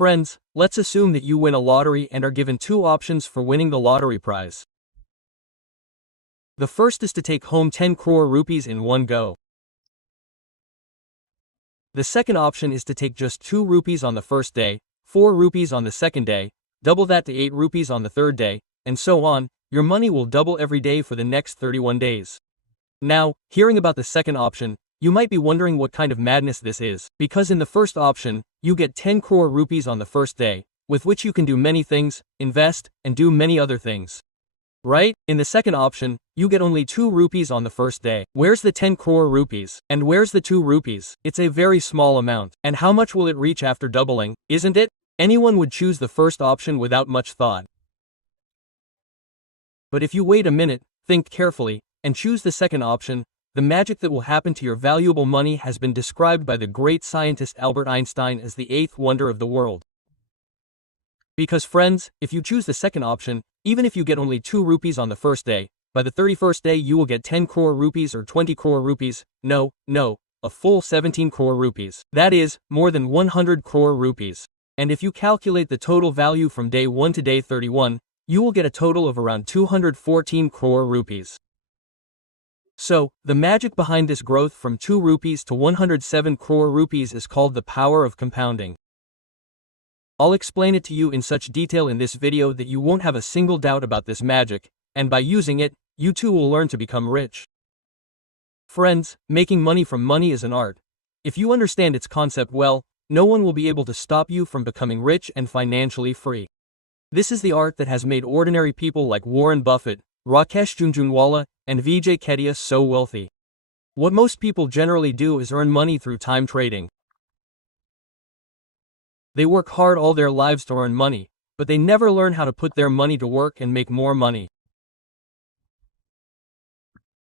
Friends, let's assume that you win a lottery and are given two options for winning the lottery prize. The first is to take home 10 crore rupees in one go. The second option is to take just 2 rupees on the first day, 4 rupees on the second day, double that to 8 rupees on the third day, and so on. Your money will double every day for the next 31 days. Now, hearing about the second option, you might be wondering what kind of madness this is, because in the first option, you get 10 crore rupees on the first day, with which you can do many things, invest, and do many other things. Right? In the second option, you get only 2 rupees on the first day. Where's the 10 crore rupees? And where's the 2 rupees? It's a very small amount. And how much will it reach after doubling, isn't it? Anyone would choose the first option without much thought. But if you wait a minute, think carefully, and choose the second option, the magic that will happen to your valuable money has been described by the great scientist Albert Einstein as the 8th wonder of the world. Because friends, if you choose the second option, even if you get only 2 rupees on the first day, by the 31st day you will get 10 crore rupees or 20 crore rupees, no, a full 17 crore rupees. That is, more than 100 crore rupees. And if you calculate the total value from day 1 to day 31, you will get a total of around 214 crore rupees. So, the magic behind this growth from 2 rupees to 107 crore rupees is called the power of compounding. I'll explain it to you in such detail in this video that you won't have a single doubt about this magic, and by using it, you too will learn to become rich. Friends, making money from money is an art. If you understand its concept well, no one will be able to stop you from becoming rich and financially free. This is the art that has made ordinary people like Warren Buffett, Rakesh Jhunjhunwala, and Vijay Kedia so wealthy. What most people generally do is earn money through time trading. They work hard all their lives to earn money, but they never learn how to put their money to work and make more money.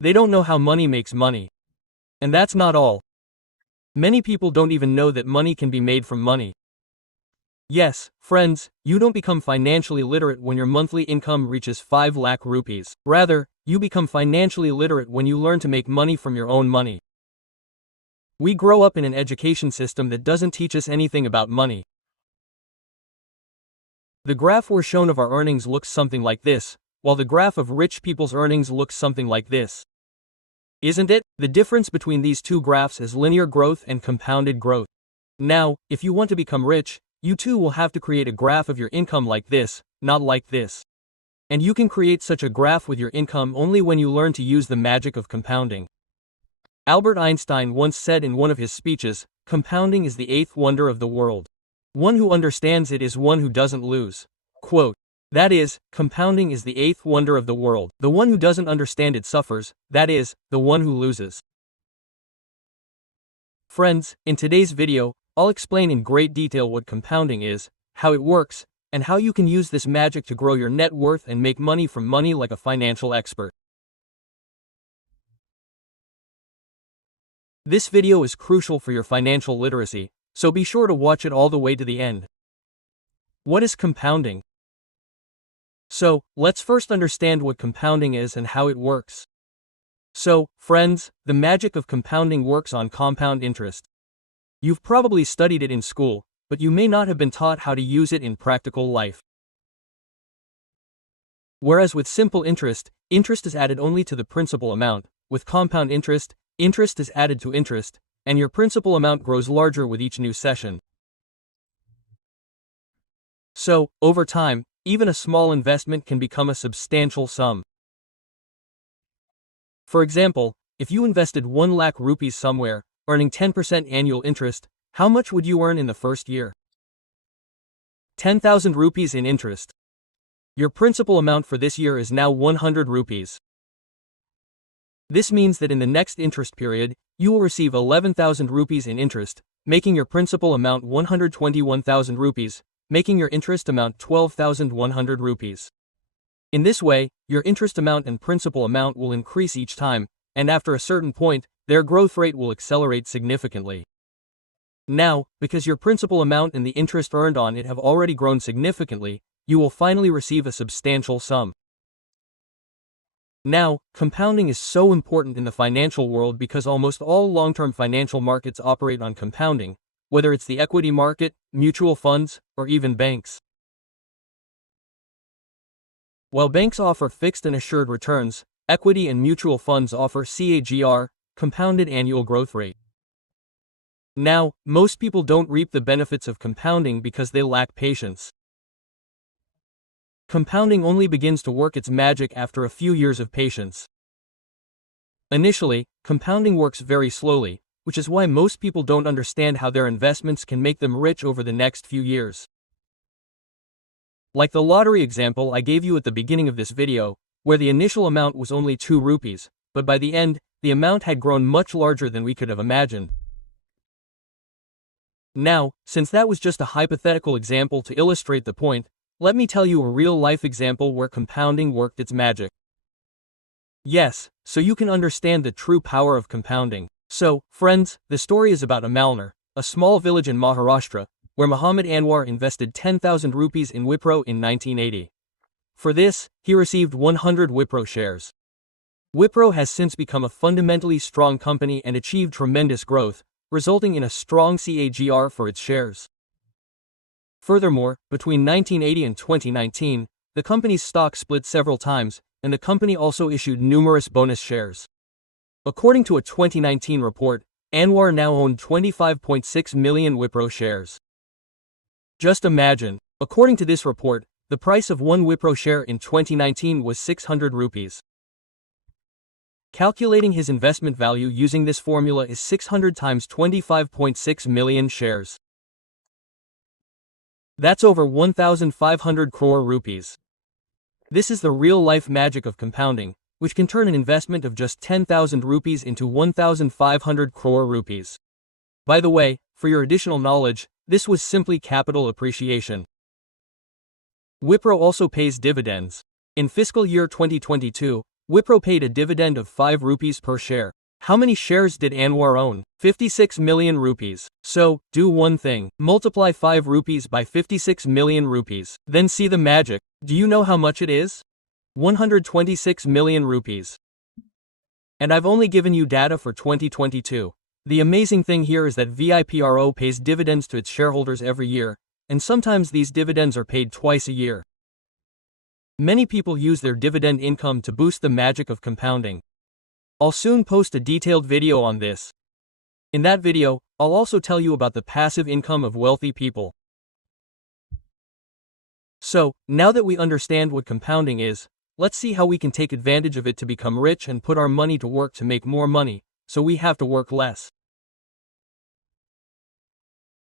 They don't know how money makes money. And that's not all. Many people don't even know that money can be made from money. Yes, friends, you don't become financially literate when your monthly income reaches 5 lakh rupees. Rather, you become financially literate when you learn to make money from your own money. We grow up in an education system that doesn't teach us anything about money. The graph we're shown of our earnings looks something like this, while the graph of rich people's earnings looks something like this. Isn't it? The difference between these two graphs is linear growth and compounded growth. Now, if you want to become rich, you too will have to create a graph of your income like this, not like this. And you can create such a graph with your income only when you learn to use the magic of compounding. Albert Einstein once said in one of his speeches, "Compounding is the 8th wonder of the world. One who understands it is one who doesn't lose." Quote, that is, compounding is the 8th wonder of the world. The one who doesn't understand it suffers, that is, the one who loses. Friends, in today's video, I'll explain in great detail what compounding is, how it works, and how you can use this magic to grow your net worth and make money from money like a financial expert. This video is crucial for your financial literacy, so be sure to watch it all the way to the end. What is compounding? So, let's first understand what compounding is and how it works. So, friends, the magic of compounding works on compound interest. You've probably studied it in school, but you may not have been taught how to use it in practical life. Whereas with simple interest, interest is added only to the principal amount. With compound interest, interest is added to interest, and your principal amount grows larger with each new session. So, over time, even a small investment can become a substantial sum. For example, if you invested 1 lakh rupees somewhere, earning 10% annual interest, how much would you earn in the first year? 10,000 rupees in interest. Your principal amount for this year is now 100 rupees. This means that in the next interest period, you will receive 11,000 rupees in interest, making your principal amount 121,000 rupees, making your interest amount 12,100 rupees. In this way, your interest amount and principal amount will increase each time, and after a certain point, their growth rate will accelerate significantly. Now, because your principal amount and the interest earned on it have already grown significantly, you will finally receive a substantial sum. Now, compounding is so important in the financial world because almost all long-term financial markets operate on compounding, whether it's the equity market, mutual funds, or even banks. While banks offer fixed and assured returns, equity and mutual funds offer CAGR, compounded annual growth rate. Now, most people don't reap the benefits of compounding because they lack patience. Compounding only begins to work its magic after a few years of patience. Initially, compounding works very slowly, which is why most people don't understand how their investments can make them rich over the next few years. Like the lottery example I gave you at the beginning of this video, where the initial amount was only 2 rupees, but by the end, the amount had grown much larger than we could have imagined. Now, since that was just a hypothetical example to illustrate the point, let me tell you a real-life example where compounding worked its magic. Yes, so you can understand the true power of compounding. So, friends, the story is about Amalner, a small village in Maharashtra, where Muhammad Anwar invested 10,000 rupees in Wipro in 1980. For this, he received 100 Wipro shares. Wipro has since become a fundamentally strong company and achieved tremendous growth, resulting in a strong CAGR for its shares. Furthermore, between 1980 and 2019, the company's stock split several times, and the company also issued numerous bonus shares. According to a 2019 report, Anwar now owned 25.6 million Wipro shares. Just imagine, according to this report, the price of one Wipro share in 2019 was 600 rupees. Calculating his investment value using this formula is 600 times 25.6 million shares. That's over 1,500 crore rupees. This is the real-life magic of compounding, which can turn an investment of just 10,000 rupees into 1,500 crore rupees. By the way, for your additional knowledge, this was simply capital appreciation. Wipro also pays dividends. In fiscal year 2022, Wipro paid a dividend of 5 rupees per share. How many shares did Anwar own? 56 million rupees. So, do one thing. Multiply 5 rupees by 56 million rupees. Then see the magic. Do you know how much it is? 126 million rupees. And I've only given you data for 2022. The amazing thing here is that Wipro pays dividends to its shareholders every year, and sometimes these dividends are paid twice a year. Many people use their dividend income to boost the magic of compounding. I'll soon post a detailed video on this. In that video, I'll also tell you about the passive income of wealthy people. So, now that we understand what compounding is, let's see how we can take advantage of it to become rich and put our money to work to make more money, so we have to work less.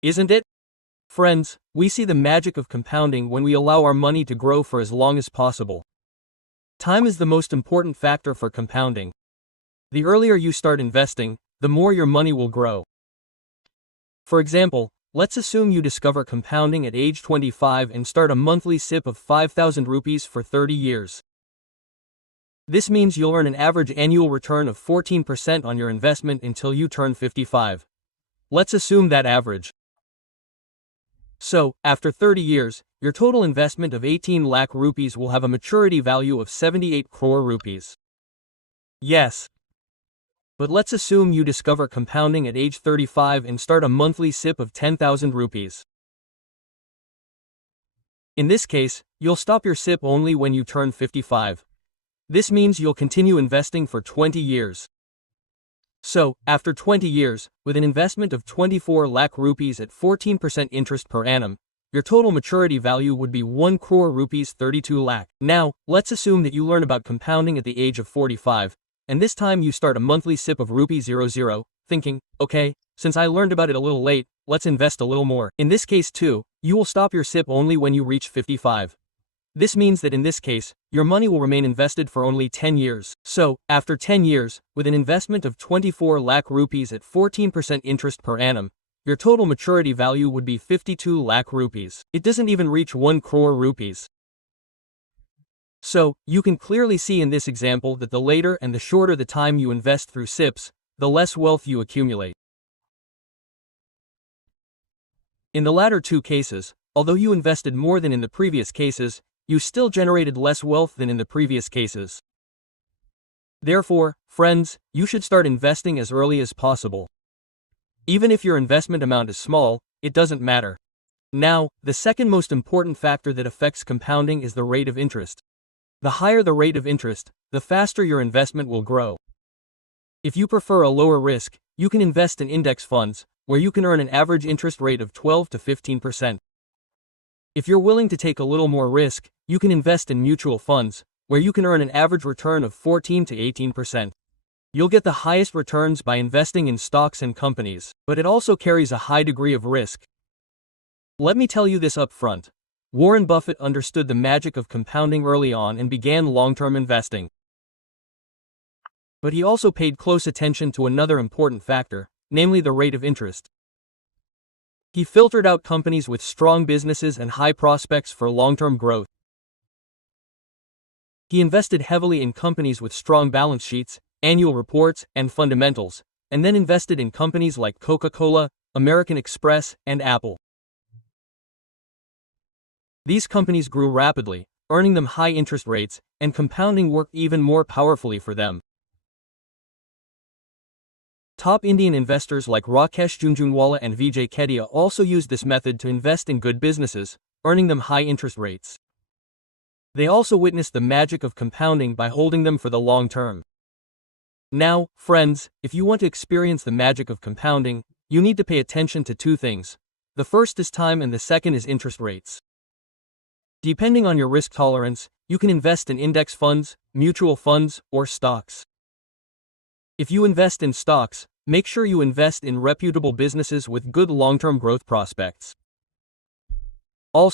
Isn't it? Friends, we see the magic of compounding when we allow our money to grow for as long as possible. Time is the most important factor for compounding. The earlier you start investing, the more your money will grow. For example, let's assume you discover compounding at age 25 and start a monthly SIP of 5,000 rupees for 30 years. This means you'll earn an average annual return of 14% on your investment until you turn 55. Let's assume that average. So, after 30 years, your total investment of 18 lakh rupees will have a maturity value of 78 crore rupees. Yes. But let's assume you discover compounding at age 35 and start a monthly SIP of 10,000 rupees. In this case, you'll stop your SIP only when you turn 55. This means you'll continue investing for 20 years. So, after 20 years, with an investment of 24 lakh rupees at 14% interest per annum, your total maturity value would be 1 crore rupees 32 lakh. Now, let's assume that you learn about compounding at the age of 45, and this time you start a monthly SIP of rupee 00, thinking, okay, since I learned about it a little late, let's invest a little more. In this case too, you will stop your SIP only when you reach 55. This means that in this case, your money will remain invested for only 10 years. So, after 10 years, with an investment of 24 lakh rupees at 14% interest per annum, your total maturity value would be 52 lakh rupees. It doesn't even reach 1 crore rupees. So, you can clearly see in this example that the later and the shorter the time you invest through SIPs, the less wealth you accumulate. In the latter two cases, although you invested more than in the previous cases, you still generated less wealth than in the previous cases. Therefore, friends, you should start investing as early as possible. Even if your investment amount is small, it doesn't matter. Now, the second most important factor that affects compounding is the rate of interest. The higher the rate of interest, the faster your investment will grow. If you prefer a lower risk, you can invest in index funds, where you can earn an average interest rate of 12 to 15%. If you're willing to take a little more risk, you can invest in mutual funds, where you can earn an average return of 14 to 18%. You'll get the highest returns by investing in stocks and companies, but it also carries a high degree of risk. Let me tell you this up front. Warren Buffett understood the magic of compounding early on and began long-term investing. But he also paid close attention to another important factor, namely the rate of interest. He filtered out companies with strong businesses and high prospects for long-term growth. He invested heavily in companies with strong balance sheets, annual reports, and fundamentals, and then invested in companies like Coca-Cola, American Express, and Apple. These companies grew rapidly, earning them high interest rates, and compounding worked even more powerfully for them. Top Indian investors like Rakesh Jhunjhunwala and Vijay Kedia also used this method to invest in good businesses, earning them high interest rates. They also witnessed the magic of compounding by holding them for the long term. Now, friends, if you want to experience the magic of compounding, you need to pay attention to two things. The first is time and the second is interest rates. Depending on your risk tolerance, you can invest in index funds, mutual funds, or stocks. If you invest in stocks, make sure you invest in reputable businesses with good long-term growth prospects. Also,